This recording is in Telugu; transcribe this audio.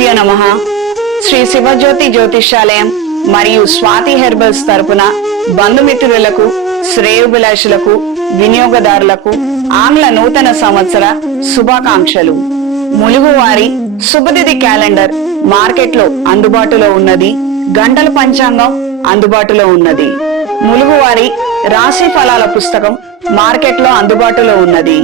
గురుభ్యో నమః. శ్రీ శివజ్యోతి జ్యోతిష్యాలయం మరియు స్వాతి హెర్బల్స్ తరపున బంధుమిత్రులకు, శ్రేయోభిలాషులకు, వినియోగదారులకు ఆంగ్ల నూతన సంవత్సర శుభాకాంక్షలు. ములుగువారి శుభతిథి క్యాలెండర్ మార్కెట్లో అందుబాటులో ఉన్నది. గంటల పంచాంగం అందుబాటులో ఉన్నది. ములుగువారి రాశి ఫలాల పుస్తకం మార్కెట్లో అందుబాటులో ఉన్నది.